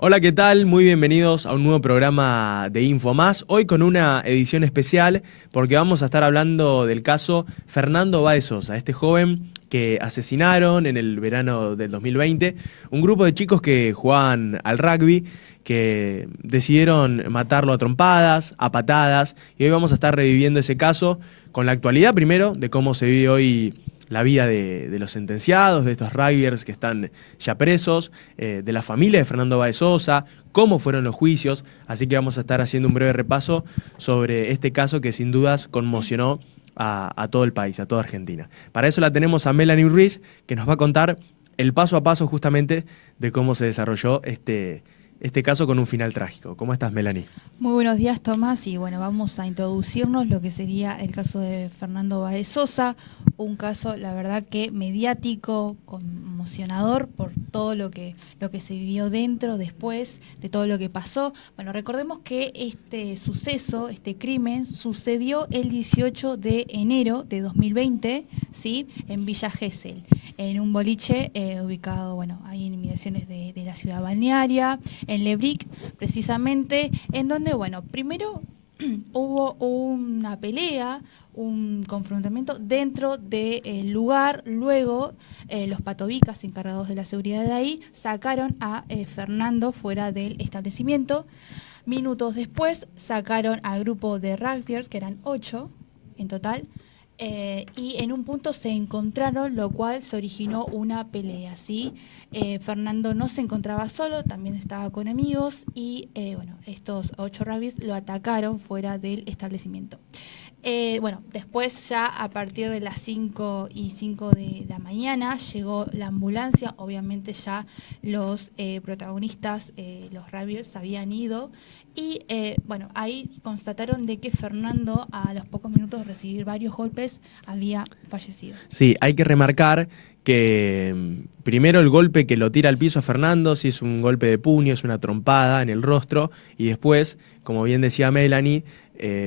Hola, ¿qué tal? Muy bienvenidos a un nuevo programa de Info Más. Hoy con una edición especial porque vamos a estar hablando del caso Fernando Báez Sosa, este joven que asesinaron en el verano del 2020, un grupo de chicos que jugaban al rugby, que decidieron matarlo a trompadas, a patadas, y hoy vamos a estar reviviendo ese caso con la actualidad primero de cómo se vive hoy la vida de los sentenciados, de estos rugbyers que están ya presos, de la familia de Fernando Báez Sosa, cómo fueron los juicios. Así que vamos a estar haciendo un breve repaso sobre este caso que sin dudas conmocionó a todo el país, a toda Argentina. Para eso la tenemos a Melanie Ruiz, que nos va a contar el paso a paso justamente de cómo se desarrolló este caso con un final trágico. ¿Cómo estás, Melanie? Muy buenos días, Tomás, y bueno, vamos a introducirnos lo que sería el caso de Fernando Báez Sosa, un caso, la verdad que mediático, conmocionador por todo lo que se vivió dentro, después de todo lo que pasó. Bueno, recordemos que este suceso, este crimen, sucedió el 18 de enero de 2020, ¿sí? En Villa Gesell, en un boliche ubicado, bueno, ahí en inmediaciones de la ciudad balnearia, en Lebric, precisamente, en donde, bueno, primero hubo una pelea, un confrontamiento dentro del lugar, luego los patobicas encargados de la seguridad de ahí sacaron a Fernando fuera del establecimiento. Minutos después sacaron al grupo de rugbyers, que eran 8 en total, y en un punto se encontraron, lo cual se originó una pelea, ¿sí? Fernando no se encontraba solo, también estaba con amigos y bueno, estos 8 rugbyers lo atacaron fuera del establecimiento. Bueno, después ya a partir de las 5:05 de la mañana llegó la ambulancia, obviamente ya los protagonistas, los rugbyers, habían ido y bueno, ahí constataron de que Fernando a los pocos minutos de recibir varios golpes había fallecido. Sí, hay que remarcar que primero el golpe que lo tira al piso a Fernando, si es un golpe de puño, es una trompada en el rostro, y después, como bien decía Melanie,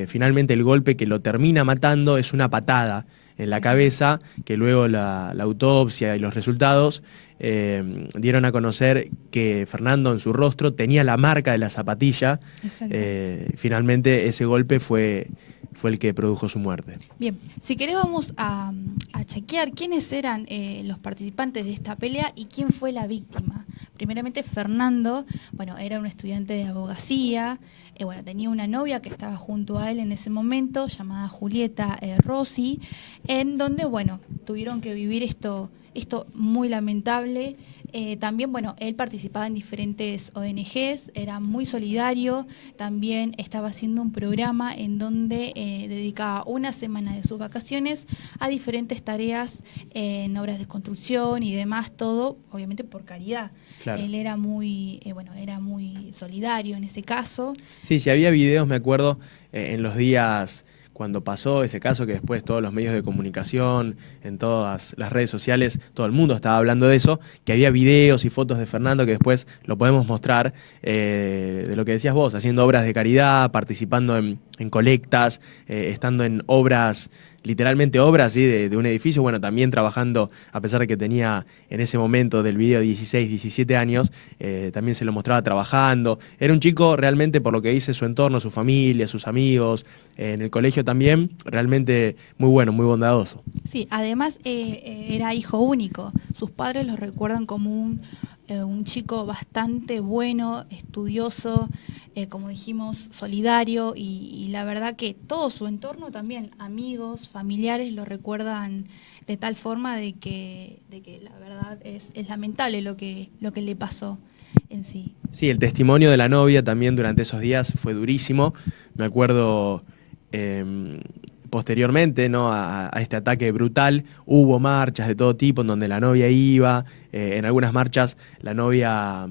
finalmente el golpe que lo termina matando es una patada en la cabeza, que luego la autopsia y los resultados dieron a conocer que Fernando en su rostro tenía la marca de la zapatilla. Exacto. Finalmente ese golpe fue el que produjo su muerte. Bien, si querés vamos a chequear quiénes eran los participantes de esta pelea y quién fue la víctima. Primeramente Fernando, bueno, era un estudiante de abogacía, bueno, tenía una novia que estaba junto a él en ese momento, llamada Julieta Rossi, en donde, bueno, tuvieron que vivir esto muy lamentable. También, bueno, él participaba en diferentes ONGs, era muy solidario, también estaba haciendo un programa en donde dedicaba una semana de sus vacaciones a diferentes tareas en obras de construcción y demás, todo obviamente por caridad. Claro. Él era muy, bueno, era muy solidario en ese caso. Sí, sí, había videos, me acuerdo, en los días cuando pasó ese caso, que después todos los medios de comunicación, en todas las redes sociales, todo el mundo estaba hablando de eso, que había videos y fotos de Fernando que después lo podemos mostrar, de lo que decías vos, haciendo obras de caridad, participando en colectas, estando en obras, literalmente obras, ¿sí? de un edificio, bueno, también trabajando, a pesar de que tenía en ese momento del video 16, 17 años, también se lo mostraba trabajando. Era un chico realmente, por lo que dice su entorno, su familia, sus amigos, en el colegio también, realmente muy bueno, muy bondadoso. Sí, además era hijo único. Sus padres lo recuerdan como un chico bastante bueno, estudioso, como dijimos, solidario y la verdad que todo su entorno también, amigos, familiares, lo recuerdan de tal forma de que la verdad es lamentable lo que le pasó en sí. Sí, el testimonio de la novia también durante esos días fue durísimo. Me acuerdo, eh, posteriormente, ¿no? a este ataque brutal, hubo marchas de todo tipo en donde la novia iba. En algunas marchas la novia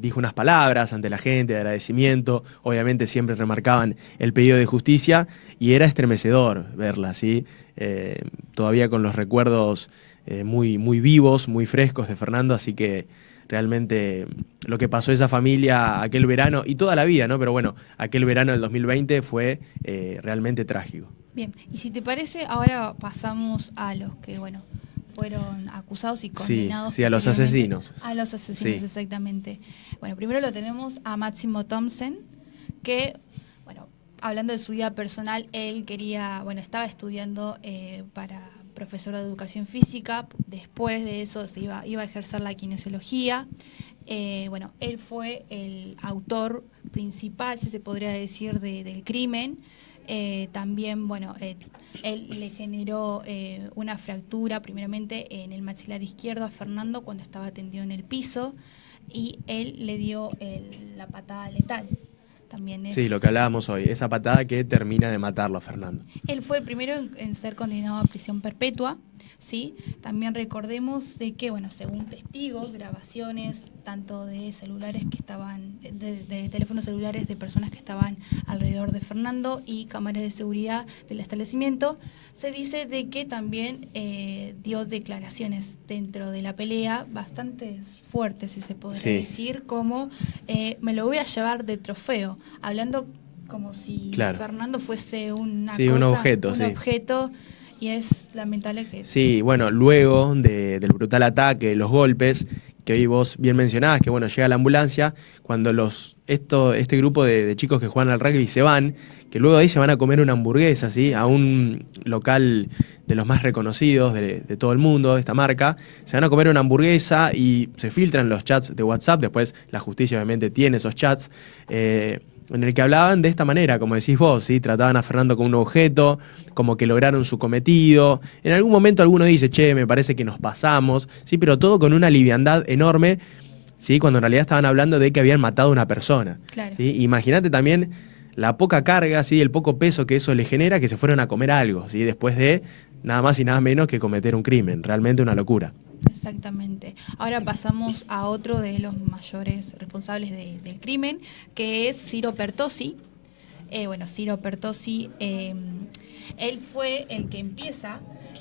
dijo unas palabras ante la gente de agradecimiento. Obviamente siempre remarcaban el pedido de justicia y era estremecedor verla, ¿sí? Todavía con los recuerdos muy, muy vivos, muy frescos de Fernando, así que realmente lo que pasó esa familia aquel verano y toda la vida, ¿no? Pero bueno, aquel verano del 2020 fue realmente trágico. Bien, y si te parece, ahora pasamos a los que, bueno, fueron acusados y Sí, condenados. sí, a los posteriormente. asesinos. A los asesinos, Sí. exactamente. Bueno, primero lo tenemos a Máximo Thompson, que, bueno, hablando de su vida personal, él quería, bueno, estaba estudiando para profesor de educación física. Después de eso iba a ejercer la kinesiología. Bueno, él fue el autor principal, si se podría decir, del crimen. También, bueno, él le generó una fractura primeramente en el maxilar izquierdo a Fernando cuando estaba tendido en el piso, y él le dio la patada letal. También Sí, lo que hablábamos hoy, esa patada que termina de matarlo a Fernando. él fue el primero en ser condenado a prisión perpetua, ¿sí? También recordemos de que, bueno, según testigos, grabaciones tanto de celulares que estaban, de teléfonos celulares de personas que estaban alrededor de Fernando y cámaras de seguridad del establecimiento, se dice de que también dio declaraciones dentro de la pelea bastante fuertes, si se podría Sí. decir, como me lo voy a llevar de trofeo, hablando como si Claro. Fernando fuese una Sí, cosa, un objeto, un sí. objeto, y es lamentable que... Sí, bueno, luego del brutal ataque, los golpes, que hoy vos bien mencionabas, que bueno, llega la ambulancia, cuando este grupo de chicos que juegan al rugby se van, que luego de ahí se van a comer una hamburguesa, ¿sí? A un local de los más reconocidos de todo el mundo, esta marca, se van a comer una hamburguesa y se filtran los chats de WhatsApp, después la justicia obviamente tiene esos chats, en el que hablaban de esta manera, como decís vos, ¿sí? Trataban a Fernando como un objeto, como que lograron su cometido. En algún momento alguno dice, che, me parece que nos pasamos, ¿sí? Pero todo con una liviandad enorme, ¿sí? Cuando en realidad estaban hablando de que habían matado a una persona. Claro. ¿Sí? Imagínate también la poca carga, ¿sí? El poco peso que eso le genera, que se fueron a comer algo, ¿sí? Después de nada más y nada menos que cometer un crimen. Realmente una locura. Exactamente. Ahora pasamos a otro de los mayores responsables del crimen, que es Ciro Pertossi. Bueno, Ciro Pertossi, él fue el que empieza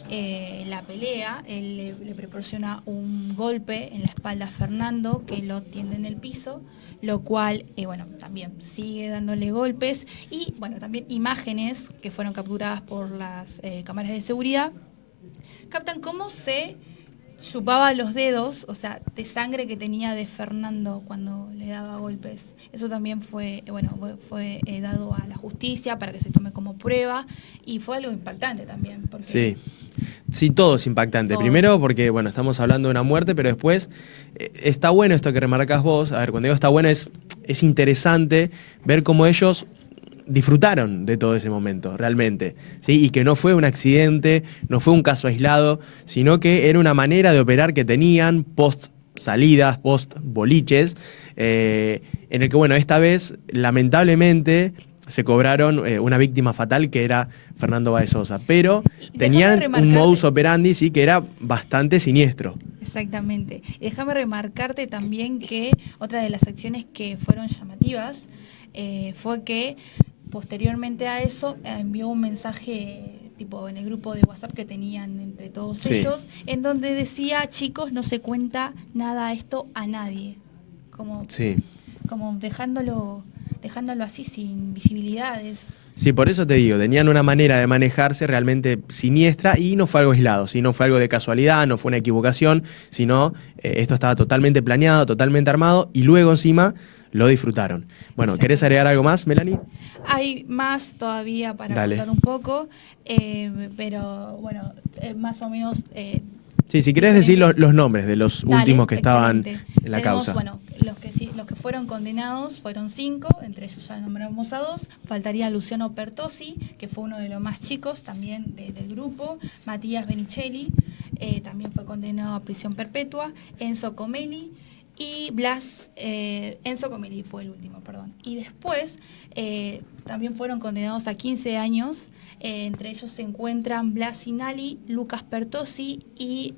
la pelea. Él le proporciona un golpe en la espalda a Fernando, que lo tiende en el piso, lo cual, bueno, también sigue dándole golpes. Y, bueno, también imágenes que fueron capturadas por las cámaras de seguridad captan cómo se chupaba los dedos, o sea, de sangre que tenía de Fernando cuando le daba golpes. Eso también fue, bueno, fue dado a la justicia para que se tome como prueba, y fue algo impactante también. Porque Sí. Sí, todo es impactante. Todo. Primero porque, bueno, estamos hablando de una muerte, pero después está bueno esto que remarcás vos. A ver, cuando digo está bueno es interesante ver cómo ellos disfrutaron de todo ese momento, realmente, ¿sí? Y que no fue un accidente, no fue un caso aislado, sino que era una manera de operar que tenían post salidas, post boliches, en el que, bueno, esta vez, lamentablemente, se cobraron una víctima fatal que era Fernando Báez Sosa, pero Y tenían déjame un remarcarte- modus operandi, sí, que era bastante siniestro. Exactamente. Y déjame remarcarte también que otra de las acciones que fueron llamativas fue que posteriormente a eso envió un mensaje tipo en el grupo de WhatsApp que tenían entre todos Sí. ellos, en donde decía, chicos, no se cuenta nada esto a nadie. Como, Sí. como dejándolo así sin visibilidades. Sí, por eso te digo, tenían una manera de manejarse realmente siniestra y no fue algo aislado, ¿sí? No fue algo de casualidad, no fue una equivocación, sino esto estaba totalmente planeado, totalmente armado y luego encima lo disfrutaron. Bueno, ¿querés agregar algo más, Melanie? Hay más todavía para Dale. contar un poco, pero bueno, más o menos... Sí, si querés decir diferentes- los nombres de los Dale, últimos que estaban excelente. en la Tenemos, causa. bueno, los que fueron condenados fueron 5, entre ellos ya nombramos a 2. Faltaría Luciano Pertossi, que fue uno de los más chicos también del grupo. Matías Benicelli, también fue condenado a prisión perpetua. Enzo Comelli y Enzo Comelli fue el último, perdón. Y después también fueron condenados a 15 años. Entre ellos se encuentran Blas Sinali, Lucas Pertossi y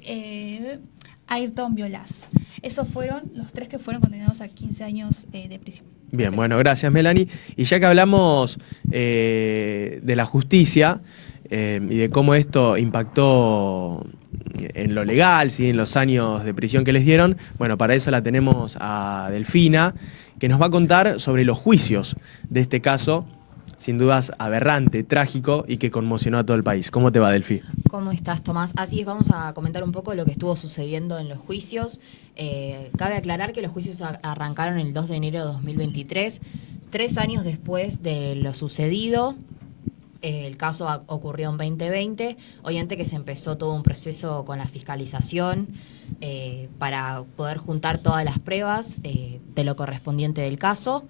Ayrton Violás. Esos fueron los 3 que fueron condenados a 15 años de prisión. Bien, bueno, gracias, Melanie. Y ya que hablamos de la justicia y de cómo esto impactó en lo legal, ¿sí? En los años de prisión que les dieron, bueno, para eso la tenemos a Delfina, que nos va a contar sobre los juicios de este caso, sin dudas aberrante, trágico y que conmocionó a todo el país. ¿Cómo te va, Delphi? ¿Cómo estás, Tomás? Así es, vamos a comentar un poco lo que estuvo sucediendo en los juicios. Cabe aclarar que los juicios arrancaron el 2 de enero de 2023, 3 años después de lo sucedido. El caso ocurrió en 2020, obviamente que se empezó todo un proceso con la fiscalización para poder juntar todas las pruebas de lo correspondiente del caso.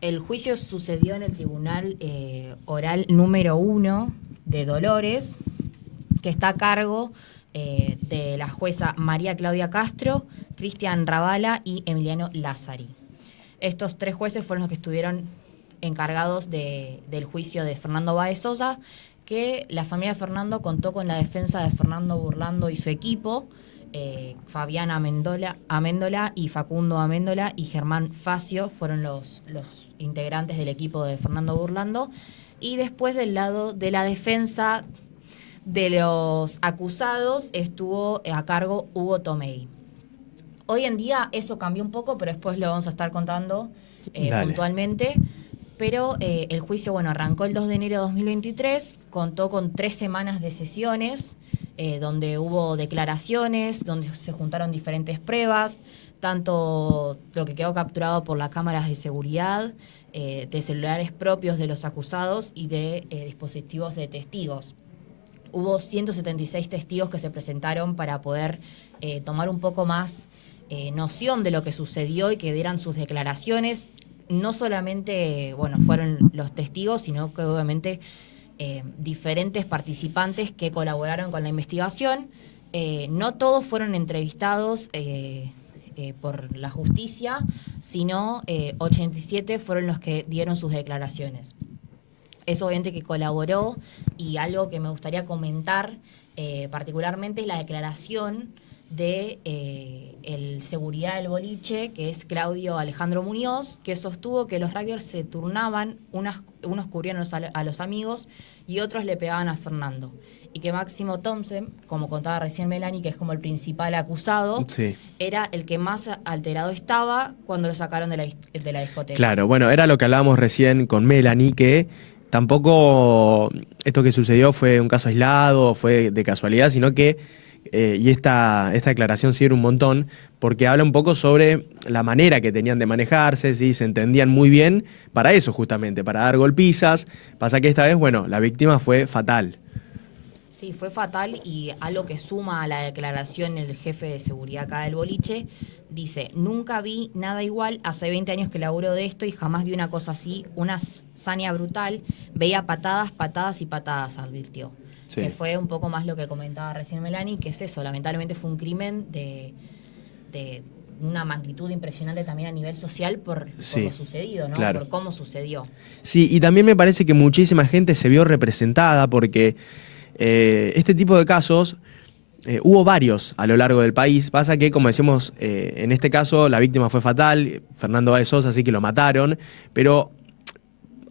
El juicio sucedió en el Tribunal Oral número 1 de Dolores, que está a cargo de la jueza María Claudia Castro, Cristian Ravala y Emiliano Lázari. Estos 3 jueces fueron los que estuvieron encargados del juicio de Fernando Báez Sosa, que la familia de Fernando contó con la defensa de Fernando Burlando y su equipo, Fabián Améndola y Facundo Améndola y Germán Facio fueron los integrantes del equipo de Fernando Burlando. Y después del lado de la defensa de los acusados estuvo a cargo Hugo Tomei. Hoy en día eso cambió un poco, pero después lo vamos a estar contando puntualmente. Pero el juicio, arrancó el 2 de enero de 2023, contó con 3 semanas de sesiones, donde hubo declaraciones, donde se juntaron diferentes pruebas, tanto lo que quedó capturado por las cámaras de seguridad, de celulares propios de los acusados y de dispositivos de testigos. Hubo 176 testigos que se presentaron para poder tomar un poco más noción de lo que sucedió y que dieran sus declaraciones. No solamente fueron los testigos, sino que obviamente diferentes participantes que colaboraron con la investigación. No todos fueron entrevistados por la justicia, sino 87 fueron los que dieron sus declaraciones. Eso obviamente que colaboró, y algo que me gustaría comentar particularmente es la declaración de el seguridad del boliche, que es Claudio Alejandro Muñoz, que sostuvo que los rugbyers se turnaban, unos cubrían a los amigos y otros le pegaban a Fernando. Y que Máximo Thompson, como contaba recién Melanie, que es como el principal acusado, Sí. era el que más alterado estaba cuando lo sacaron de la discoteca. Claro, bueno, era lo que hablábamos recién con Melanie, que tampoco esto que sucedió fue un caso aislado, fue de casualidad, sino que, y esta aclaración sirve un montón, porque habla un poco sobre la manera que tenían de manejarse, ¿sí? Se entendían muy bien para eso justamente, para dar golpizas. Pasa que esta vez, la víctima fue fatal. Sí, fue fatal, y algo que suma a la declaración el jefe de seguridad acá del boliche, dice: nunca vi nada igual, hace 20 años que laburo de esto y jamás vi una cosa así, una saña brutal, veía patadas, patadas y patadas, advirtió. Sí. Que fue un poco más lo que comentaba recién Melanie, que es eso, lamentablemente fue un crimen de una magnitud impresionante también a nivel social por lo sucedido, ¿no? Claro. Por cómo sucedió. Sí, y también me parece que muchísima gente se vio representada porque este tipo de casos hubo varios a lo largo del país. Pasa que, como decimos, en este caso la víctima fue fatal, Fernando Báez Sosa, así que lo mataron, pero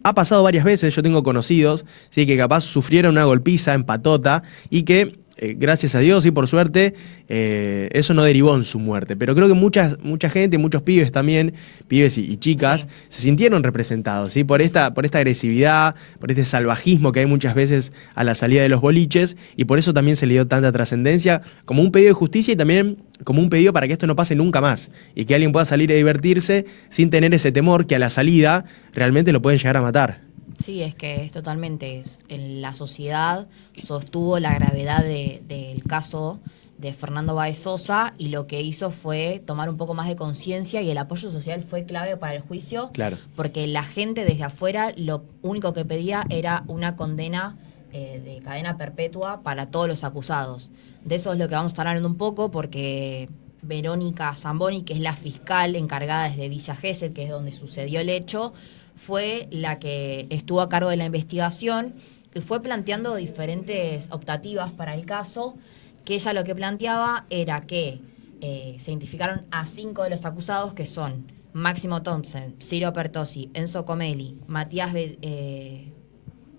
ha pasado varias veces. Yo tengo conocidos, ¿sí?, que capaz sufrieron una golpiza en patota y que, gracias a Dios y por suerte, eso no derivó en su muerte. Pero creo que mucha gente, muchos pibes también, pibes y chicas, sí, se sintieron representados, ¿sí?, por esta agresividad, por este salvajismo que hay muchas veces a la salida de los boliches, y por eso también se le dio tanta trascendencia como un pedido de justicia y también como un pedido para que esto no pase nunca más y que alguien pueda salir a divertirse sin tener ese temor que a la salida realmente lo pueden llegar a matar. Sí, es que es totalmente, en la sociedad sostuvo la gravedad del caso de Fernando Báez Sosa, y lo que hizo fue tomar un poco más de conciencia, y el apoyo social fue clave para el juicio. Claro. Porque la gente desde afuera lo único que pedía era una condena de cadena perpetua para todos los acusados. De eso es lo que vamos a estar hablando un poco, porque Verónica Zamboni, que es la fiscal encargada desde Villa Gesell, que es donde sucedió el hecho, fue la que estuvo a cargo de la investigación y fue planteando diferentes optativas para el caso, que ella lo que planteaba era que se identificaron a 5 de los acusados, que son Máximo Thompson, Ciro Pertossi, Enzo Comelli, Matías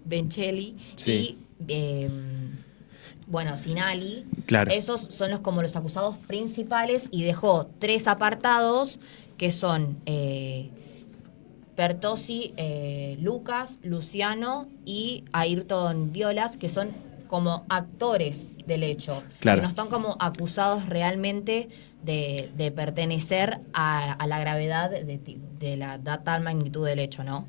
Bencelli, sí, y Sinali. Claro. Esos son como los acusados principales, y dejó 3 apartados que son Pertossi, Lucas, Luciano y Ayrton Violas, que son como actores del hecho, Claro. que no están como acusados realmente de pertenecer a la gravedad de la tal magnitud del hecho, ¿no?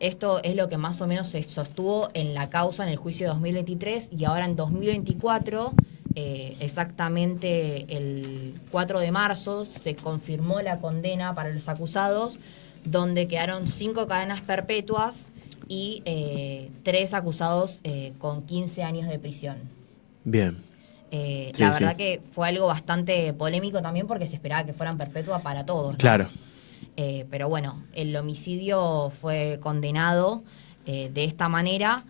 Esto es lo que más o menos se sostuvo en la causa en el juicio de 2023 y ahora en 2024, exactamente el 4 de marzo, se confirmó la condena para los acusados, donde quedaron 5 cadenas perpetuas y 3 acusados con 15 años de prisión. Bien. Sí, La sí. verdad que fue algo bastante polémico también porque se esperaba que fueran perpetuas para todos, ¿no? Claro. Pero bueno, el homicidio fue condenado de esta manera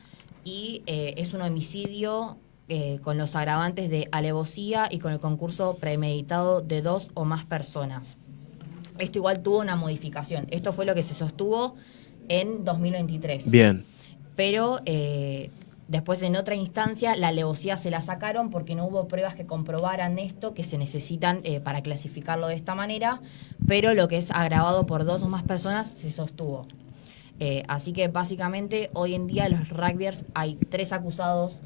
y es un homicidio con los agravantes de alevosía y con el concurso premeditado de 2 o más personas. Esto igual tuvo una modificación. Esto fue lo que se sostuvo en 2023. Bien. Pero después en otra instancia la alevosía se la sacaron porque no hubo pruebas que comprobaran esto que se necesitan para clasificarlo de esta manera, pero lo que es agravado por 2 o más personas se sostuvo. Así que básicamente hoy en día los rugbyers hay 3 acusados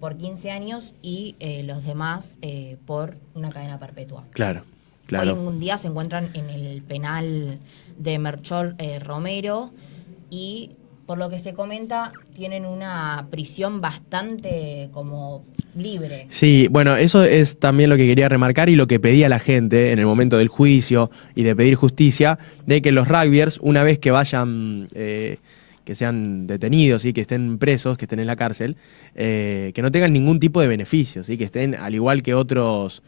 por 15 años y los demás por una cadena perpetua. Claro. Claro. Hoy en día se encuentran en el penal de Merchol Romero y por lo que se comenta tienen una prisión bastante como libre. Sí, bueno, eso es también lo que quería remarcar y lo que pedía la gente en el momento del juicio y de pedir justicia, de que los rugbyers, una vez que vayan, que sean detenidos, ¿sí? Que estén presos, que estén en la cárcel, que no tengan ningún tipo de beneficio, ¿sí? Que estén al igual que otros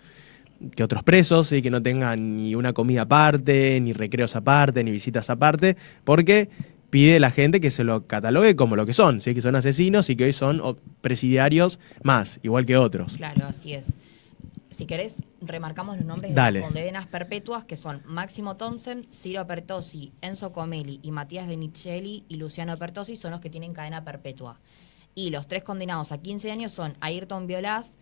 presos, ¿sí? Que no tengan ni una comida aparte, ni recreos aparte, ni visitas aparte, porque pide la gente que se lo catalogue como lo que son, ¿sí? Que son asesinos y que hoy son presidiarios más, igual que otros. Claro, así es. Si querés, remarcamos los nombres de Dale. las condenas perpetuas, que son Máximo Thompson, Ciro Pertossi, Enzo Comelli y Matías Benicelli y Luciano Pertossi son los que tienen cadena perpetua. Y los 3 condenados a 15 años son Ayrton Violas,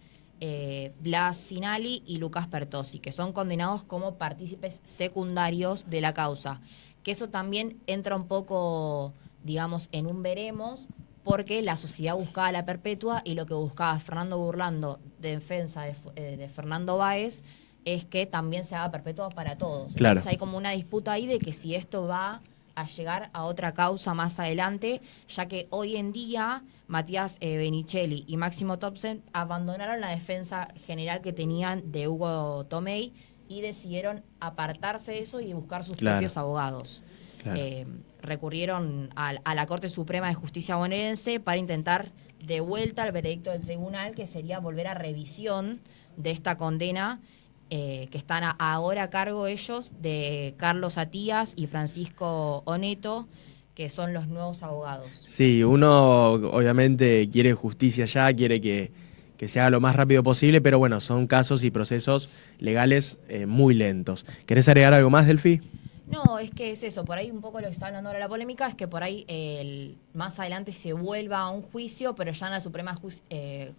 Blas Sinali y Lucas Pertossi, que son condenados como partícipes secundarios de la causa. Que eso también entra un poco, digamos, en un veremos, porque la sociedad buscaba la perpetua y lo que buscaba Fernando Burlando, de defensa de Fernando Báez, es que también se haga perpetua para todos. Claro. Entonces hay como una disputa ahí de que si esto va a llegar a otra causa más adelante, ya que hoy en día Matías Benicelli y Máximo Thompson abandonaron la defensa general que tenían de Hugo Tomei y decidieron apartarse de eso y buscar sus propios abogados. Claro. Recurrieron a la Corte Suprema de Justicia bonaerense para intentar de vuelta al veredicto del tribunal, que sería volver a revisión de esta condena, que están ahora a cargo ellos de Carlos Atías y Francisco Oneto, que son los nuevos abogados. Sí, uno obviamente quiere justicia ya, quiere que se haga lo más rápido posible, pero bueno, son casos y procesos legales muy lentos. ¿Querés agregar algo más, Delphi? No, es que es eso, por ahí un poco lo que está hablando ahora la polémica es que por ahí más adelante se vuelva a un juicio, pero ya en la Suprema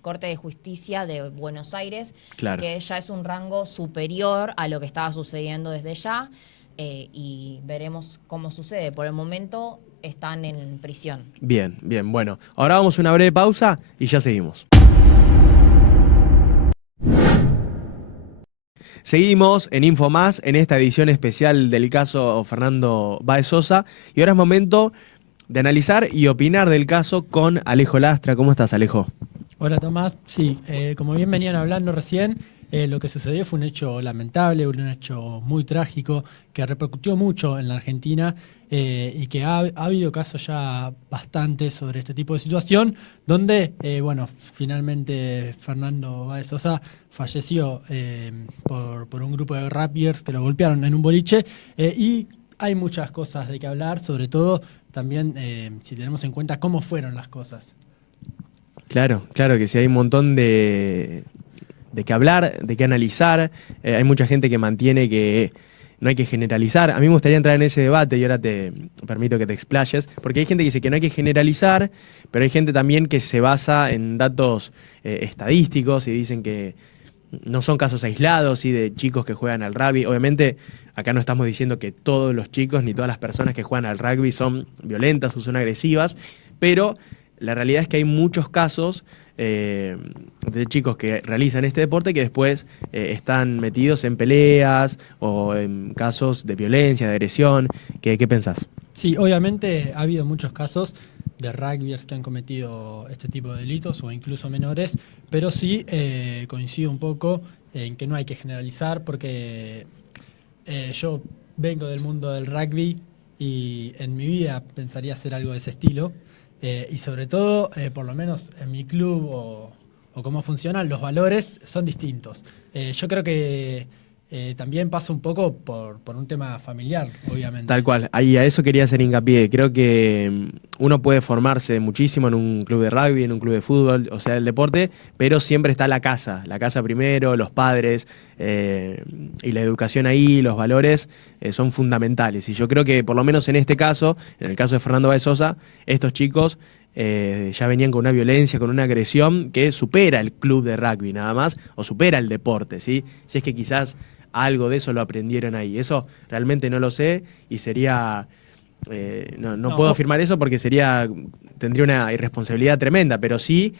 Corte de Justicia de Buenos Aires, Claro. Que ya es un rango superior a lo que estaba sucediendo desde ya, y veremos cómo sucede. Por el momento están en prisión. Bien, bien, bueno. Ahora vamos a una breve pausa y ya seguimos. Seguimos en Info Más, en esta edición especial del caso Fernando Báez Sosa, y ahora es momento de analizar y opinar del caso con Alejo Lastra. ¿Cómo estás, Alejo? Hola, Tomás. Sí, como bien venían hablando recién, lo que sucedió fue un hecho lamentable, un hecho muy trágico que repercutió mucho en la Argentina y que ha habido casos ya bastantes sobre este tipo de situación, donde, finalmente Fernando Báez Sosa falleció por un grupo de rapiers que lo golpearon en un boliche y hay muchas cosas de que hablar, sobre todo también si tenemos en cuenta cómo fueron las cosas. Claro, claro que sí, hay un montón de qué hablar, de qué analizar. Hay mucha gente que mantiene que no hay que generalizar. A mí me gustaría entrar en ese debate y ahora te permito que te explayes, porque hay gente que dice que no hay que generalizar, pero hay gente también que se basa en datos estadísticos y dicen que no son casos aislados y de chicos que juegan al rugby. Obviamente acá no estamos diciendo que todos los chicos ni todas las personas que juegan al rugby son violentas o son agresivas, pero la realidad es que hay muchos casos de chicos que realizan este deporte que después están metidos en peleas o en casos de violencia, de agresión. ¿Qué pensás? Sí, obviamente ha habido muchos casos de rugbyers que han cometido este tipo de delitos o incluso menores, pero sí coincido un poco en que no hay que generalizar porque yo vengo del mundo del rugby y en mi vida pensaría hacer algo de ese estilo. Y sobre todo, por lo menos en mi club o cómo funcionan, los valores son distintos. Yo creo que también pasa un poco por un tema familiar, obviamente. Tal cual, ahí a eso quería hacer hincapié. Creo que uno puede formarse muchísimo en un club de rugby, en un club de fútbol, o sea, el deporte, pero siempre está la casa primero, los padres, y la educación ahí, los valores son fundamentales. Y yo creo que por lo menos en este caso, en el caso de Fernando Báez Sosa, estos chicos ya venían con una violencia, con una agresión que supera el club de rugby nada más, o supera el deporte, ¿sí? Si es que quizás algo de eso lo aprendieron ahí. Eso realmente no lo sé y sería... no puedo afirmar eso porque tendría una irresponsabilidad tremenda, pero sí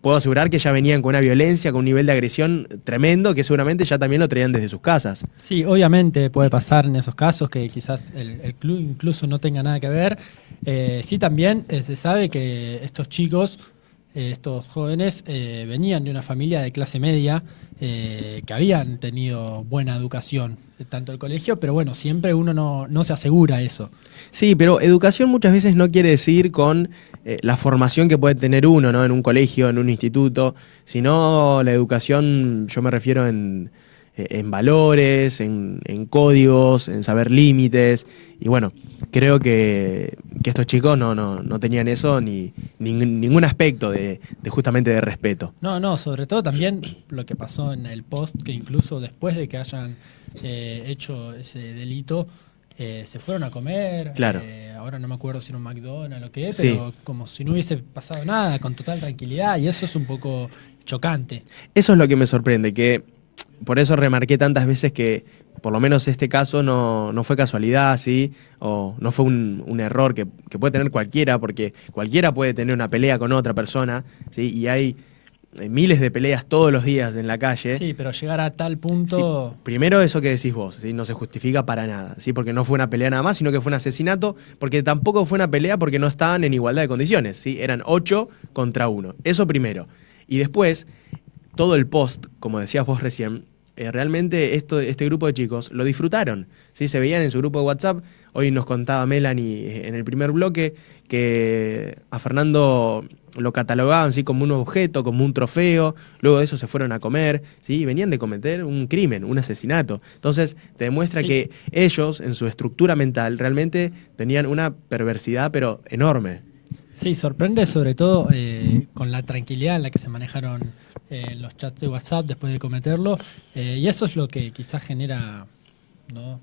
puedo asegurar que ya venían con una violencia, con un nivel de agresión tremendo que seguramente ya también lo traían desde sus casas. Sí, obviamente puede pasar en esos casos que quizás el club incluso no tenga nada que ver. Sí, también se sabe que estos chicos, estos jóvenes, venían de una familia de clase media que habían tenido buena educación, tanto el colegio, pero bueno, siempre uno no se asegura eso. Sí, pero educación muchas veces no quiere decir con la formación que puede tener uno, ¿no? En un colegio, en un instituto, sino la educación, yo me refiero en valores, en códigos, en saber límites. Y bueno, creo que estos chicos no tenían eso ningún aspecto de justamente de respeto. No, sobre todo también lo que pasó en el post, que incluso después de que hayan hecho ese delito, se fueron a comer. Claro. Ahora no me acuerdo si era un McDonald's o qué, Sí. pero como si no hubiese pasado nada, con total tranquilidad, y eso es un poco chocante. Eso es lo que me sorprende, que por eso remarqué tantas veces que por lo menos este caso no fue casualidad, ¿sí? O no fue un error que puede tener cualquiera, porque cualquiera puede tener una pelea con otra persona, ¿sí? Y hay miles de peleas todos los días en la calle. Sí, pero llegar a tal punto... Sí, primero eso que decís vos, ¿sí? No se justifica para nada, ¿sí? Porque no fue una pelea nada más, sino que fue un asesinato, porque tampoco fue una pelea porque no estaban en igualdad de condiciones, ¿sí? Eran 8 contra 1, eso primero. Y después, todo el post, como decías vos recién, realmente este grupo de chicos lo disfrutaron, ¿sí? Se veían en su grupo de WhatsApp. Hoy nos contaba Melanie en el primer bloque que a Fernando lo catalogaban, ¿sí? Como un objeto, como un trofeo. Luego de eso se fueron a comer, ¿sí? Y venían de cometer un crimen, un asesinato. Entonces te demuestra Sí. que ellos, en su estructura mental, realmente tenían una perversidad, pero enorme. Sí, sorprende sobre todo con la tranquilidad en la que se manejaron los chats de WhatsApp después de cometerlo. Y eso es lo que quizás genera, ¿no?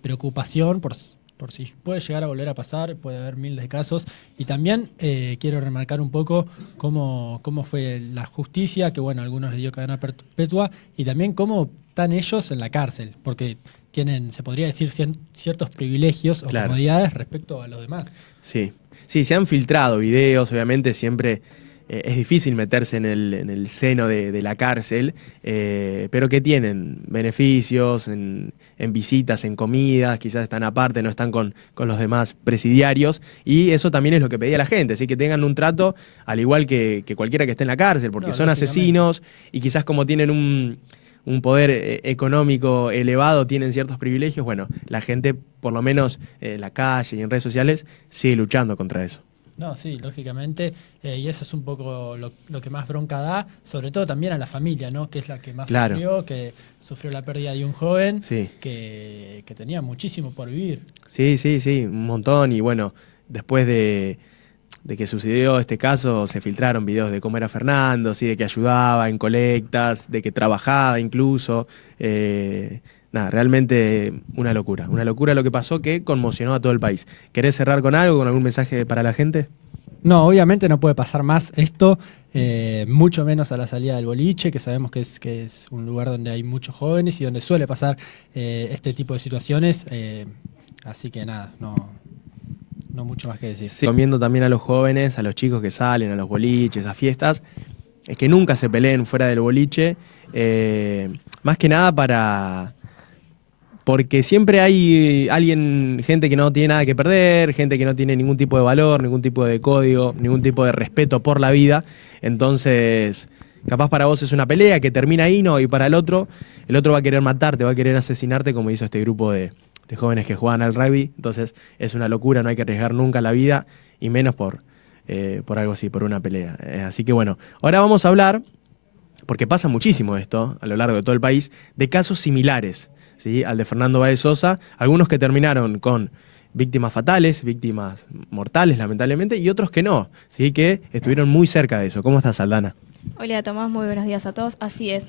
Preocupación por si puede llegar a volver a pasar, puede haber miles de casos. Y también quiero remarcar un poco cómo fue la justicia, que bueno, a algunos les dio cadena perpetua, y también cómo están ellos en la cárcel, porque tienen, se podría decir, ciertos privilegios o Claro. comodidades respecto a los demás. Sí, sí, se han filtrado videos, obviamente siempre es difícil meterse en el seno de la cárcel, pero que tienen beneficios en visitas, en comidas, quizás están aparte, no están con los demás presidiarios, y eso también es lo que pedía la gente, ¿sí? Que tengan un trato al igual que cualquiera que esté en la cárcel, porque No, son lógicamente. asesinos y quizás como tienen un poder económico elevado, tienen ciertos privilegios. Bueno, la gente, por lo menos en la calle y en redes sociales, sigue luchando contra eso. No, sí, lógicamente, y eso es un poco lo que más bronca da, sobre todo también a la familia, ¿no? Que es la que más Claro. sufrió, que sufrió la pérdida de un joven Sí. que tenía muchísimo por vivir. Sí, sí, sí, un montón. Y bueno, después de que sucedió este caso, se filtraron videos de cómo era Fernando, ¿sí? De que ayudaba en colectas, de que trabajaba incluso. Nada, realmente una locura lo que pasó que conmocionó a todo el país. ¿Querés cerrar con algo, con algún mensaje para la gente? No, obviamente no puede pasar más esto, mucho menos a la salida del boliche, que sabemos que es un lugar donde hay muchos jóvenes y donde suele pasar este tipo de situaciones. Así que nada, no mucho más que decir. Sí. Recomiendo también a los jóvenes, a los chicos que salen a los boliches, a fiestas, es que nunca se peleen fuera del boliche, más que nada porque siempre hay gente que no tiene nada que perder, gente que no tiene ningún tipo de valor, ningún tipo de código, ningún tipo de respeto por la vida. Entonces, capaz para vos es una pelea que termina ahí, ¿no? Y para el otro va a querer matarte, va a querer asesinarte, como hizo este grupo de jóvenes que juegan al rugby. Entonces, es una locura, no hay que arriesgar nunca la vida, y menos por algo así, por una pelea. Así que bueno, ahora vamos a hablar, porque pasa muchísimo esto a lo largo de todo el país, de casos similares, ¿sí? Al de Fernando Báez Sosa, algunos que terminaron con víctimas fatales, víctimas mortales lamentablemente, y otros que no, ¿sí? Que estuvieron muy cerca de eso. ¿Cómo estás, Aldana? Hola Tomás, muy buenos días a todos. Así es,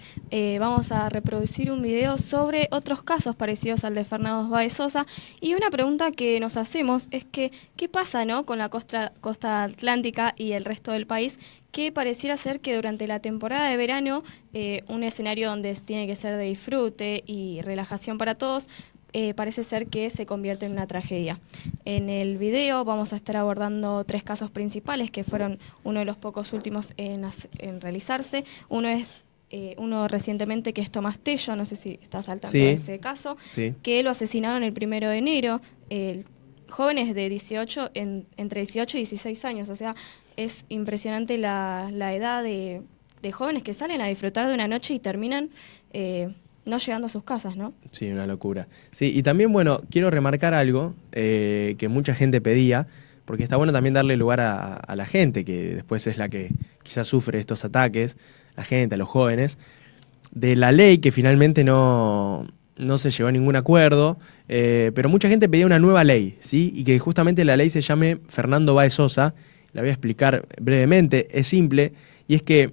vamos a reproducir un video sobre otros casos parecidos al de Fernando Báez Sosa, y una pregunta que nos hacemos es que ¿qué pasa, no, con la costa atlántica y el resto del país? Que pareciera ser que durante la temporada de verano, un escenario donde tiene que ser de disfrute y relajación para todos, parece ser que se convierte en una tragedia. En el video vamos a estar abordando 3 casos principales que fueron uno de los pocos últimos en realizarse. Uno recientemente, que es Tomás Tello, no sé si estás al tanto de ese caso, que lo asesinaron el 1 de enero, jóvenes de entre 18 y 16 años, o sea, es impresionante la edad de jóvenes que salen a disfrutar de una noche y terminan no llegando a sus casas, ¿no? Sí, una locura. Sí, y también, bueno, quiero remarcar algo que mucha gente pedía, porque está bueno también darle lugar a la gente, que después es la que quizás sufre estos ataques, la gente, a los jóvenes, de la ley que finalmente no se llegó a ningún acuerdo, pero mucha gente pedía una nueva ley, ¿sí? Y que justamente la ley se llame Fernando Báez Sosa. La voy a explicar brevemente, es simple, y es que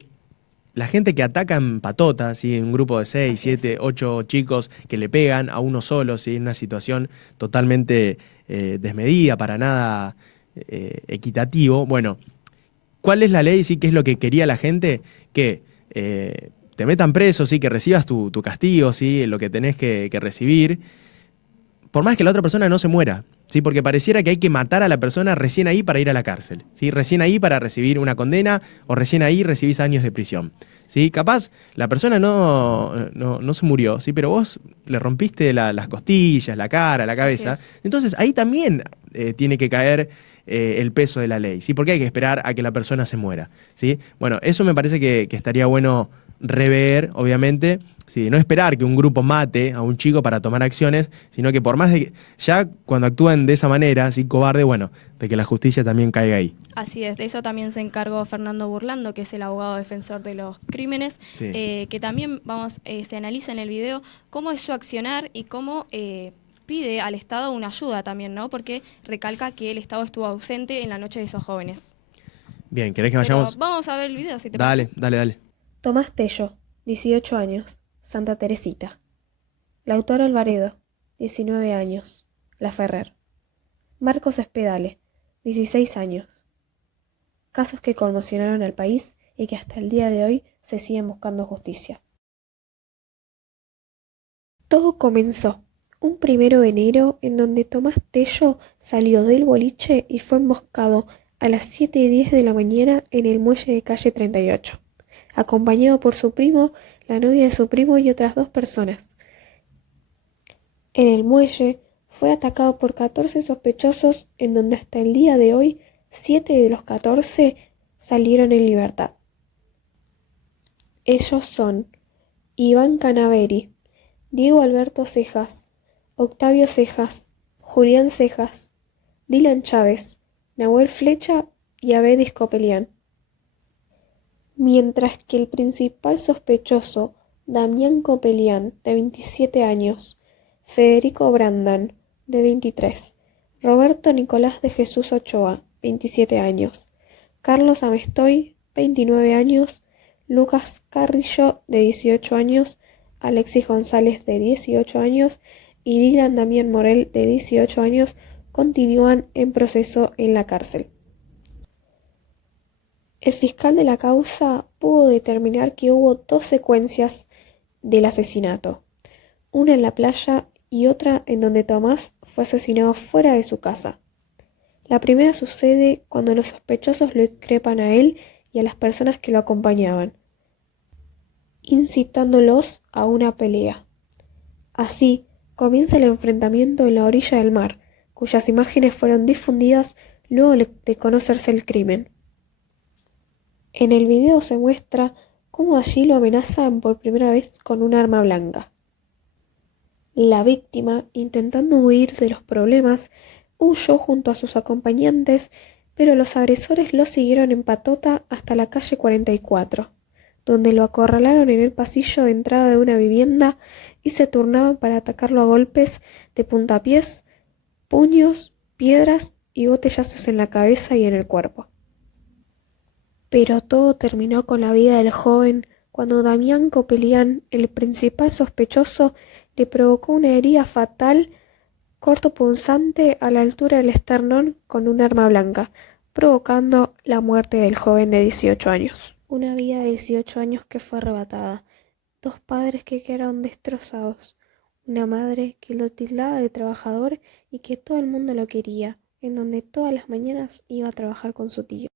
la gente que ataca en patota, ¿sí? En un grupo de 6, 7, 8 chicos que le pegan a uno solo, ¿sí? En una situación totalmente desmedida, para nada equitativo. Bueno, ¿cuál es la ley? ¿Sí? ¿Qué es lo que quería la gente? Que te metan preso, ¿sí? Que recibas tu castigo, ¿sí? Lo que tenés que recibir, por más que la otra persona no se muera, ¿sí? Porque pareciera que hay que matar a la persona recién ahí para ir a la cárcel, ¿sí? Recién ahí para recibir una condena, o recién ahí recibís años de prisión, ¿sí? Capaz la persona no se murió, ¿sí? Pero vos le rompiste las costillas, la cara, la cabeza. Entonces ahí también tiene que caer el peso de la ley, ¿sí? Porque hay que esperar a que la persona se muera, ¿sí? Bueno, eso me parece que estaría bueno rever, obviamente. Sí, no esperar que un grupo mate a un chico para tomar acciones, sino que por más de que ya cuando actúan de esa manera, así cobarde, bueno, de que la justicia también caiga ahí. Así es, de eso también se encargó Fernando Burlando, que es el abogado defensor de los crímenes, que también se analiza en el video cómo es su accionar y cómo pide al Estado una ayuda también, ¿no? Porque recalca que el Estado estuvo ausente en la noche de esos jóvenes. Bien, ¿querés que vayamos? Pero vamos a ver el video, si te parece. Dale. Tomás Tello, 18 años, Santa Teresita. Lautaro Alvaredo, 19 años, La Ferrer. Marcos Espedale, 16 años. Casos que conmocionaron al país y que hasta el día de hoy se siguen buscando justicia. Todo comenzó un 1 de enero en donde Tomás Tello salió del boliche y fue emboscado a las 7:10 de la mañana en el muelle de calle 38. Acompañado por su primo, la novia de su primo y otras 2 personas. En el muelle fue atacado por 14 sospechosos, en donde hasta el día de hoy 7 de los 14 salieron en libertad. Ellos son Iván Canaveri, Diego Alberto Cejas, Octavio Cejas, Julián Cejas, Dylan Chávez, Nahuel Flecha y Abedis Copelián. Mientras que el principal sospechoso, Damián Copelián, de 27 años, Federico Brandan, de 23, Roberto Nicolás de Jesús Ochoa, 27 años, Carlos Amestoy, 29 años, Lucas Carrillo, de 18 años, Alexis González, de 18 años, y Dylan Damián Morel, de 18 años, continúan en proceso en la cárcel. El fiscal de la causa pudo determinar que hubo 2 secuencias del asesinato, una en la playa y otra en donde Tomás fue asesinado fuera de su casa. La primera sucede cuando los sospechosos lo increpan a él y a las personas que lo acompañaban, incitándolos a una pelea. Así comienza el enfrentamiento en la orilla del mar, cuyas imágenes fueron difundidas luego de conocerse el crimen. En el video se muestra cómo allí lo amenazan por primera vez con un arma blanca. La víctima, intentando huir de los problemas, huyó junto a sus acompañantes, pero los agresores lo siguieron en patota hasta la calle 44, donde lo acorralaron en el pasillo de entrada de una vivienda y se turnaban para atacarlo a golpes de puntapiés, puños, piedras y botellazos en la cabeza y en el cuerpo. Pero todo terminó con la vida del joven cuando Damián Copelián, el principal sospechoso, le provocó una herida fatal cortopunzante a la altura del esternón con un arma blanca, provocando la muerte del joven de 18 años. Una vida de 18 años que fue arrebatada, 2 padres que quedaron destrozados, una madre que lo tildaba de trabajador y que todo el mundo lo quería, en donde todas las mañanas iba a trabajar con su tío.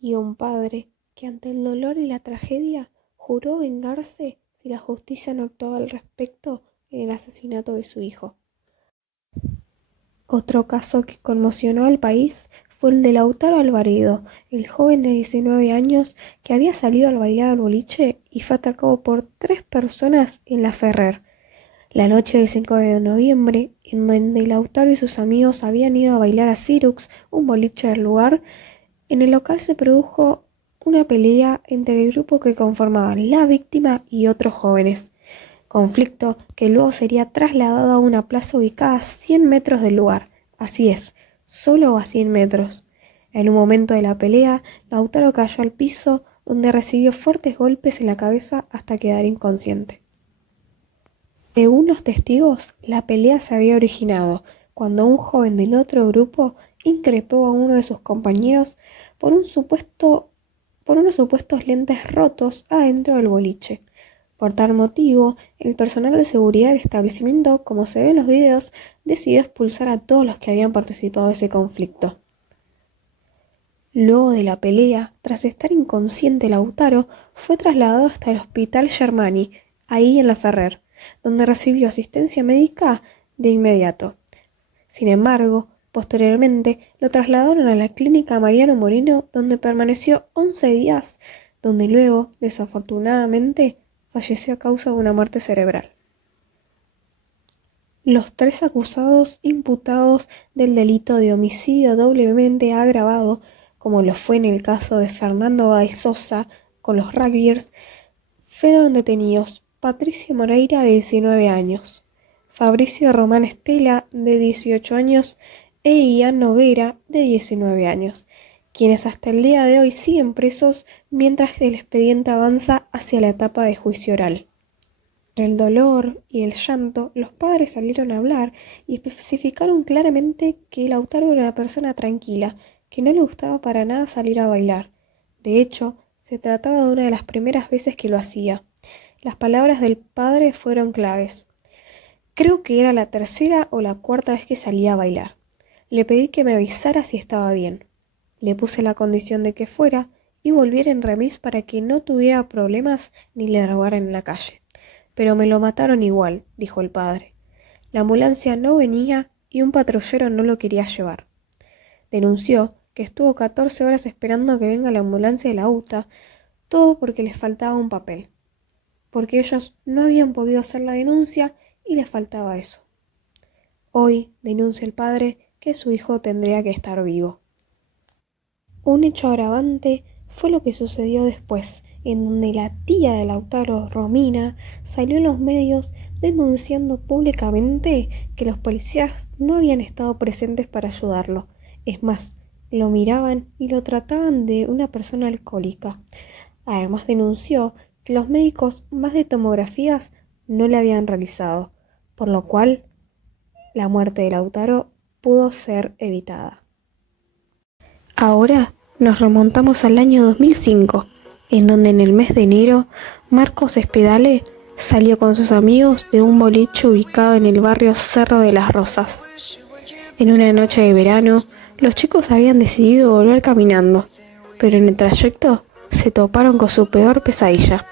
Y un padre que ante el dolor y la tragedia juró vengarse si la justicia no actuaba al respecto en el asesinato de su hijo. Otro caso que conmocionó al país fue el de Lautaro Alvaredo, el joven de 19 años que había salido a bailar al boliche y fue atacado por 3 personas en La Ferrer. La noche del 5 de noviembre, en donde Lautaro y sus amigos habían ido a bailar a Cirux, un boliche del lugar, en el local se produjo una pelea entre el grupo que conformaban la víctima y otros jóvenes. Conflicto que luego sería trasladado a una plaza ubicada a 100 metros del lugar. Así es, solo a 100 metros. En un momento de la pelea, Lautaro cayó al piso, donde recibió fuertes golpes en la cabeza hasta quedar inconsciente. Según los testigos, la pelea se había originado cuando un joven del otro grupo increpó a uno de sus compañeros por unos supuestos lentes rotos adentro del boliche. Por tal motivo, el personal de seguridad del establecimiento, como se ve en los videos, decidió expulsar a todos los que habían participado de ese conflicto. Luego de la pelea, tras estar inconsciente Lautaro, fue trasladado hasta el Hospital Germani, ahí en La Ferrer, donde recibió asistencia médica de inmediato. Sin embargo, posteriormente lo trasladaron a la clínica Mariano Moreno, donde permaneció 11 días, donde luego, desafortunadamente, falleció a causa de una muerte cerebral. Los 3 acusados imputados del delito de homicidio doblemente agravado, como lo fue en el caso de Fernando Báez Sosa con los rugbyers, fueron detenidos Patricio Moreira, de 19 años, Fabricio Román Estela, de 18 años, e Ian Noguera, de 19 años, quienes hasta el día de hoy siguen presos mientras el expediente avanza hacia la etapa de juicio oral. Entre el dolor y el llanto, los padres salieron a hablar y especificaron claramente que Lautaro era una persona tranquila, que no le gustaba para nada salir a bailar. De hecho, se trataba de una de las primeras veces que lo hacía. Las palabras del padre fueron claves. Creo que era la 3ª o la 4ª vez que salía a bailar. Le pedí que me avisara si estaba bien. Le puse la condición de que fuera y volviera en remis para que no tuviera problemas ni le robaran en la calle. Pero me lo mataron igual, dijo el padre. La ambulancia no venía y un patrullero no lo quería llevar. Denunció que estuvo 14 horas esperando a que venga la ambulancia de la UTA, todo porque les faltaba un papel. Porque ellos no habían podido hacer la denuncia y les faltaba eso. Hoy denuncia el padre que su hijo tendría que estar vivo. Un hecho agravante fue lo que sucedió después, en donde la tía de Lautaro, Romina, salió en los medios denunciando públicamente que los policías no habían estado presentes para ayudarlo. Es más, lo miraban y lo trataban de una persona alcohólica. Además denunció que los médicos más de tomografías no le habían realizado, por lo cual la muerte de Lautaro pudo ser evitada. Ahora Nos remontamos al año 2005, en donde en el mes de enero Marcos Espedale salió con sus amigos de un boliche ubicado en el barrio Cerro de las Rosas. En una noche de verano, los chicos habían decidido volver caminando, pero en el trayecto se toparon con su peor pesadilla: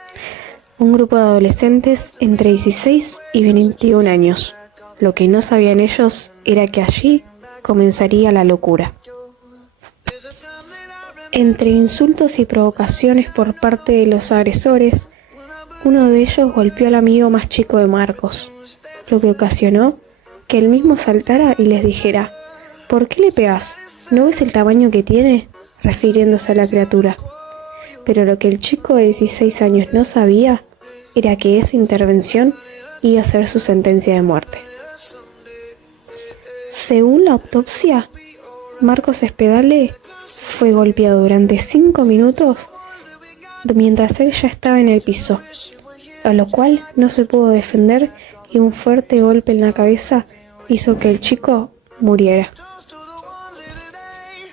un grupo de adolescentes entre 16 y 21 años. Lo que no sabían ellos era que allí comenzaría la locura. Entre insultos y provocaciones por parte de los agresores, uno de ellos golpeó al amigo más chico de Marcos, lo que ocasionó que él mismo saltara y les dijera: ¿por qué le pegás? ¿No ves el tamaño que tiene?, refiriéndose a la criatura. Pero lo que el chico de 16 años no sabía era que esa intervención iba a ser su sentencia de muerte. Según la autopsia, Marcos Espedale fue golpeado durante 5 minutos mientras él ya estaba en el piso, a lo cual no se pudo defender y un fuerte golpe en la cabeza hizo que el chico muriera.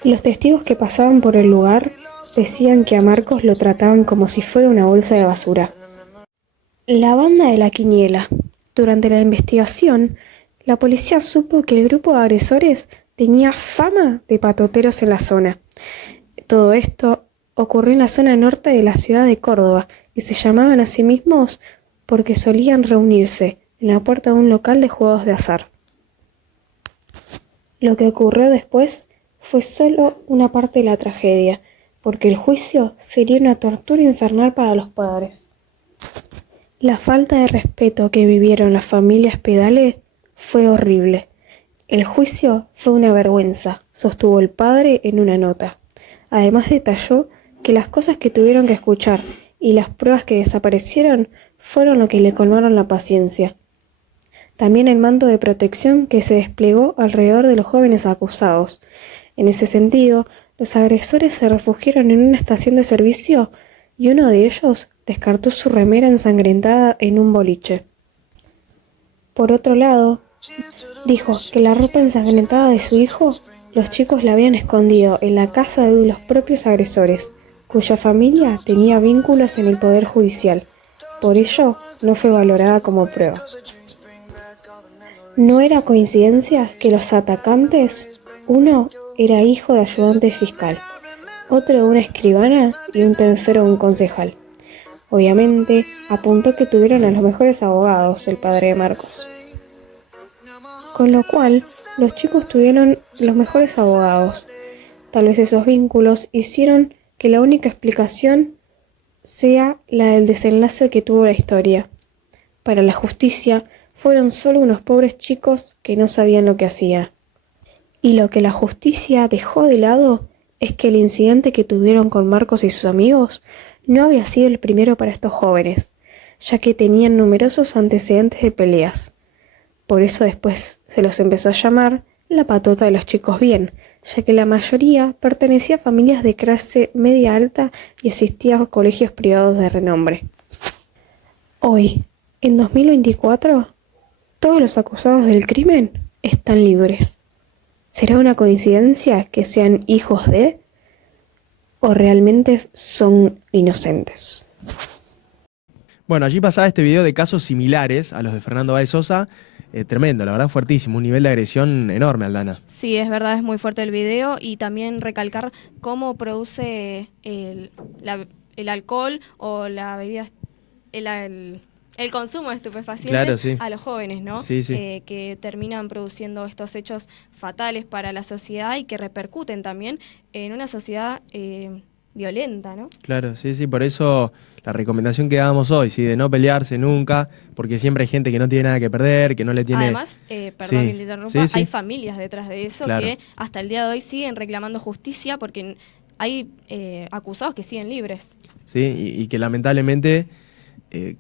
Los testigos que pasaban por el lugar decían que a Marcos lo trataban como si fuera una bolsa de basura. La banda de la quiniela. Durante la investigación, la policía supo que el grupo de agresores tenía fama de patoteros en la zona. Todo esto ocurrió en la zona norte de la ciudad de Córdoba y se llamaban a sí mismos porque solían reunirse en la puerta de un local de juegos de azar. Lo que ocurrió después fue solo una parte de la tragedia, porque el juicio sería una tortura infernal para los padres. La falta de respeto que vivieron las familias Espedale fue horrible. El juicio fue una vergüenza, sostuvo el padre en una nota. Además detalló que las cosas que tuvieron que escuchar y las pruebas que desaparecieron fueron lo que le colmaron la paciencia. También el manto de protección que se desplegó alrededor de los jóvenes acusados. En ese sentido, los agresores se refugiaron en una estación de servicio y uno de ellos descartó su remera ensangrentada en un boliche. Por otro lado, dijo que la ropa ensangrentada de su hijo los chicos la habían escondido en la casa de los propios agresores, cuya familia tenía vínculos en el Poder Judicial. Por ello, no fue valorada como prueba. No era coincidencia que los atacantes, uno era hijo de ayudante fiscal, otro de una escribana y un tercero de un concejal. Obviamente, apuntó que tuvieron a los mejores abogados, el padre de Marcos. Con lo cual, los chicos tuvieron los mejores abogados. Tal vez esos vínculos hicieron que la única explicación sea la del desenlace que tuvo la historia. Para la justicia, fueron solo unos pobres chicos que no sabían lo que hacían. Y lo que la justicia dejó de lado es que el incidente que tuvieron con Marcos y sus amigos no había sido el primero para estos jóvenes, ya que tenían numerosos antecedentes de peleas. Por eso después se los empezó a llamar la patota de los chicos bien, ya que la mayoría pertenecía a familias de clase media alta y asistía a colegios privados de renombre. Hoy, en 2024, todos los acusados del crimen están libres. ¿Será una coincidencia que sean hijos de o realmente son inocentes? Bueno, allí pasaba este video de casos similares a los de Fernando Báez Sosa. Tremendo, la verdad, fuertísimo, un nivel de agresión enorme, Aldana. Sí, es verdad, es muy fuerte el video y también recalcar cómo produce el alcohol o la bebida, el consumo de estupefacientes, claro, sí, a los jóvenes, ¿no? Sí, sí. Que terminan produciendo estos hechos fatales para la sociedad y que repercuten también en una sociedad violenta, ¿no? Claro, sí, sí, por eso la recomendación que dábamos hoy, ¿sí? De no pelearse nunca, porque siempre hay gente que no tiene nada que perder, que no le tiene... Además, perdón Sí, que te interrumpa, sí, sí. hay familias detrás de eso Claro. que hasta el día de hoy siguen reclamando justicia porque hay acusados que siguen libres. ¿Sí? Y que lamentablemente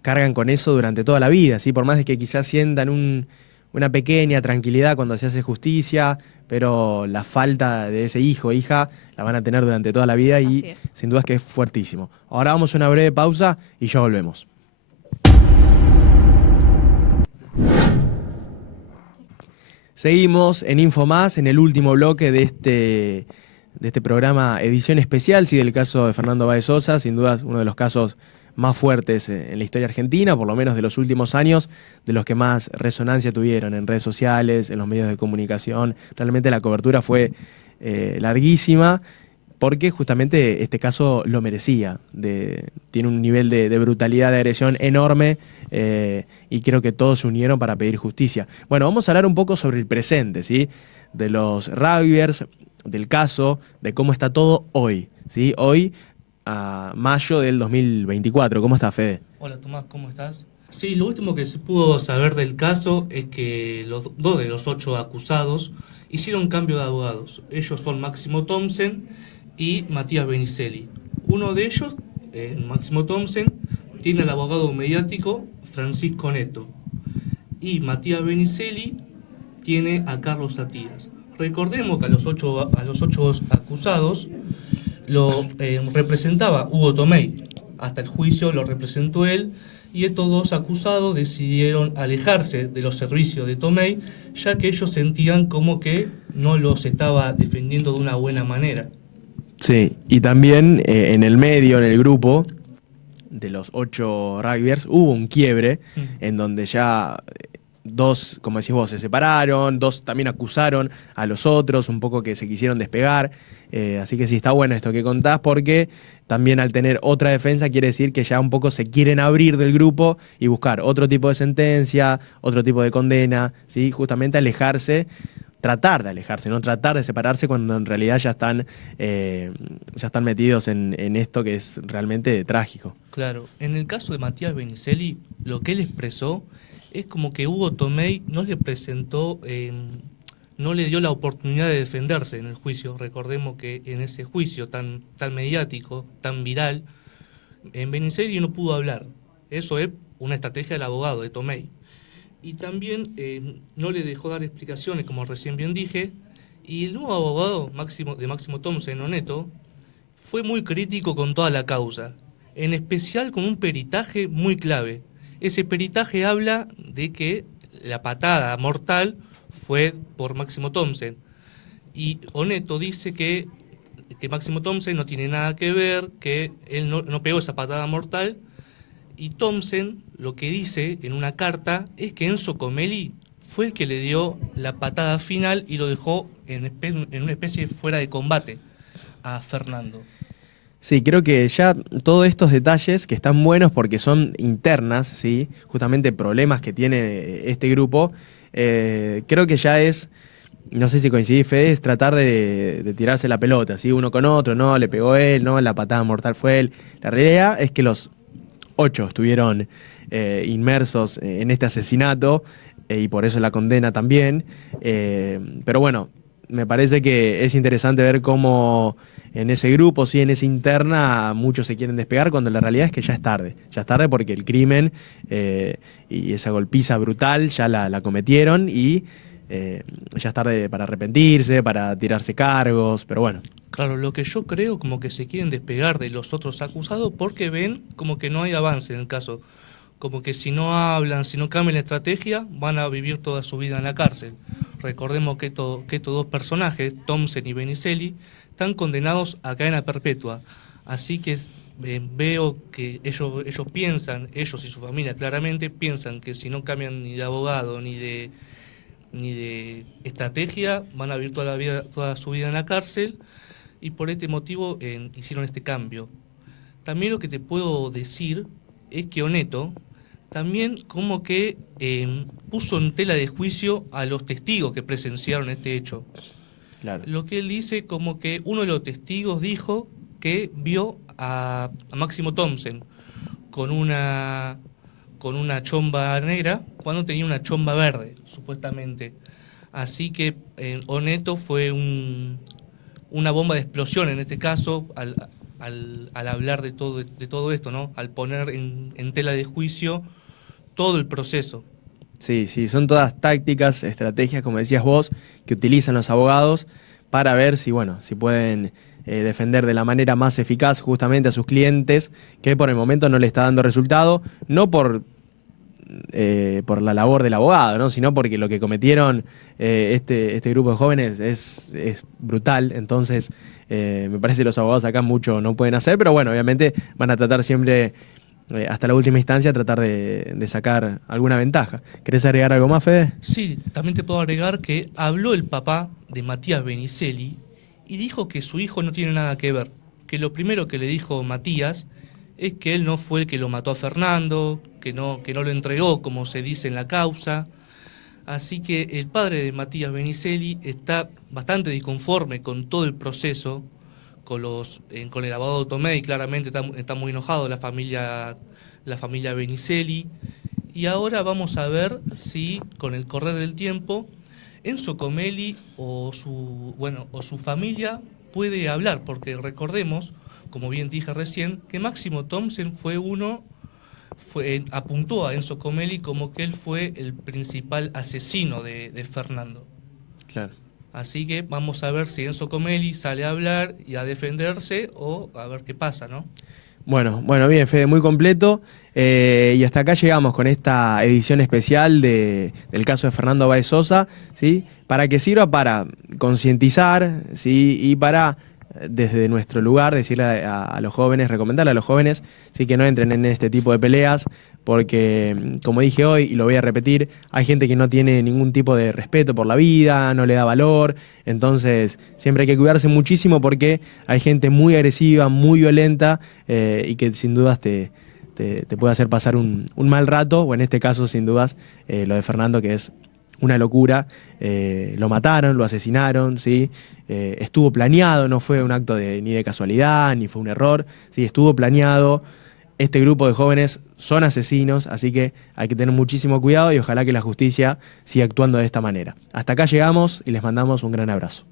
cargan con eso durante toda la vida, ¿sí? Por más de que quizás sientan una pequeña tranquilidad cuando se hace justicia, pero la falta de ese hijo o hija la van a tener durante toda la vida y Así es. sin duda es que es fuertísimo. Ahora vamos a una breve pausa y ya volvemos. Seguimos en Info Más, en el último bloque de de este programa edición especial, sí, del caso de Fernando Báez Sosa, sin duda uno de los casos más fuertes en la historia argentina, por lo menos de los últimos años, de los que más resonancia tuvieron en redes sociales, en los medios de comunicación. Realmente la cobertura fue larguísima, porque justamente este caso lo merecía. Tiene un nivel de brutalidad, de agresión enorme, y creo que todos se unieron para pedir justicia. Bueno, vamos a hablar un poco sobre el presente, ¿sí? De los rugbyers, del caso, de cómo está todo hoy, ¿sí? Hoy, a mayo del 2024. ¿Cómo está, Fede? Hola Tomás, ¿cómo estás? Sí, lo último que se pudo saber del caso es que los 2 de los 8 acusados hicieron cambio de abogados. Ellos son Máximo Thompson y Matías Benicelli. Uno de ellos, Máximo Thompson, tiene al abogado mediático Francisco Neto. Y Matías Benicelli tiene a Carlos Satías. Recordemos que a los ocho acusados lo representaba Hugo Tomei. Hasta el juicio lo representó él, y estos 2 acusados decidieron alejarse de los servicios de Tomei, ya que ellos sentían como que no los estaba defendiendo de una buena manera. Sí, y también en el medio, en el grupo de los 8 rugbyers, hubo un quiebre en donde ya 2, como decís vos, se separaron, 2 también acusaron a los otros, un poco que se quisieron despegar. Así que sí, está bueno esto que contás, porque también al tener otra defensa quiere decir que ya un poco se quieren abrir del grupo y buscar otro tipo de sentencia, otro tipo de condena, ¿sí? Justamente alejarse, tratar de alejarse, no tratar de separarse, cuando en realidad ya están metidos en esto que es realmente trágico. Claro, en el caso de Matías Benicelli, lo que él expresó es como que Hugo Tomei no le presentó, no le dio la oportunidad de defenderse en el juicio. Recordemos que en ese juicio tan mediático, tan viral, en Benicelli no pudo hablar. Eso es una estrategia del abogado, de Tomei. Y también no le dejó dar explicaciones, como recién bien dije, y el nuevo abogado de Máximo Thompson, Neto, fue muy crítico con toda la causa, en especial con un peritaje muy clave. Ese peritaje habla de que la patada mortal fue por Máximo Thompson, y Oneto dice que Máximo Thompson no tiene nada que ver, que él no pegó esa patada mortal, y Thompson lo que dice en una carta es que Enzo Comelli fue el que le dio la patada final y lo dejó en una especie fuera de combate a Fernando. Sí, creo que ya todos estos detalles que están buenos porque son internas, ¿sí? Justamente problemas que tiene este grupo, creo que ya es, no sé si coincidís, Fede, es tratar de tirarse la pelota, ¿sí? Uno con otro, no, le pegó él, no, la patada mortal fue él. La realidad es que los 8 estuvieron inmersos en este asesinato, y por eso la condena también. Pero bueno, me parece que es interesante ver cómo en ese grupo, sí, en esa interna, muchos se quieren despegar, cuando la realidad es que ya es tarde. Ya es tarde porque el crimen y esa golpiza brutal ya la cometieron, y ya es tarde para arrepentirse, para tirarse cargos, pero bueno. Claro, lo que yo creo como que se quieren despegar de los otros acusados porque ven como que no hay avance en el caso. Como que si no hablan, si no cambian la estrategia, van a vivir toda su vida en la cárcel. Recordemos que estos 2 personajes, Thompson y Benicelli, están condenados a cadena perpetua. Así que veo que ellos piensan, ellos y su familia claramente piensan que si no cambian ni de abogado ni de estrategia, van a vivir toda su vida en la cárcel, y por este motivo hicieron este cambio. También lo que te puedo decir es que Oneto también como que puso en tela de juicio a los testigos que presenciaron este hecho. Claro. Lo que él dice como que uno de los testigos dijo que vio a Máximo Thompson con una chomba negra cuando tenía una chomba verde, supuestamente. Así que Oneto fue una bomba de explosión en este caso al hablar de todo esto, ¿no? Al poner en tela de juicio todo el proceso. Sí, sí, son todas tácticas, estrategias, como decías vos, que utilizan los abogados para ver si pueden defender de la manera más eficaz justamente a sus clientes, que por el momento no le está dando resultado, no por por la labor del abogado, ¿no? Sino porque lo que cometieron este grupo de jóvenes es brutal. Entonces, me parece que los abogados acá mucho no pueden hacer, pero bueno, obviamente van a tratar siempre, hasta la última instancia, tratar de sacar alguna ventaja. ¿Querés agregar algo más, Fede? Sí, también te puedo agregar que habló el papá de Matías Benicelli y dijo que su hijo no tiene nada que ver, que lo primero que le dijo Matías es que él no fue el que lo mató a Fernando, que no lo entregó como se dice en la causa. Así que el padre de Matías Benicelli está bastante disconforme con todo el proceso, con el abogado Tomei, claramente está muy enojado la familia Benicelli. Y ahora vamos a ver si con el correr del tiempo Enzo Comelli o su familia puede hablar, porque recordemos, como bien dije recién, que Máximo Thompson apuntó a Enzo Comelli como que él fue el principal asesino de Fernando. Claro. Así que vamos a ver si Enzo Comelli sale a hablar y a defenderse o a ver qué pasa, ¿no? Bueno, bien, Fede, muy completo. Y hasta acá llegamos con esta edición especial del caso de Fernando Báez Sosa, ¿sí? Para que sirva para concientizar, ¿sí? Y para, desde nuestro lugar, decirle a los jóvenes, recomendarle a los jóvenes, ¿sí? Que no entren en este tipo de peleas, porque, como dije hoy, y lo voy a repetir, hay gente que no tiene ningún tipo de respeto por la vida, no le da valor. Entonces siempre hay que cuidarse muchísimo porque hay gente muy agresiva, muy violenta, y que sin dudas te puede hacer pasar un mal rato, o en este caso, sin dudas, lo de Fernando, que es una locura. Lo mataron, lo asesinaron, ¿sí? Estuvo planeado, no fue un acto ni de casualidad, ni fue un error, ¿sí? Estuvo planeado. Este grupo de jóvenes son asesinos, así que hay que tener muchísimo cuidado y ojalá que la justicia siga actuando de esta manera. Hasta acá llegamos y les mandamos un gran abrazo.